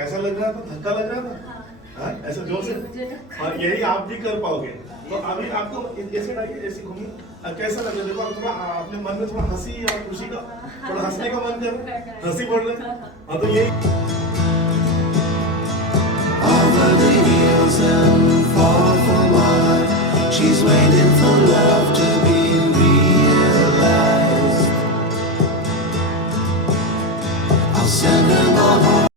कैसा लग रहा था? धक्का लग रहा था? हाँ, ऐसा जोर से। हाँ, यही आप भी कर पाओगे। तो अभी आपको ऐसे लाइए, ऐसे घूमिए। कैसा लग रहा है? देखो आप थोड़ा अपने मन में थोड़ा हंसी और खुशी का, थोड़ा हंसने का मन कर रहा है, हंसी बढ़ रही है। हाँ, तो यही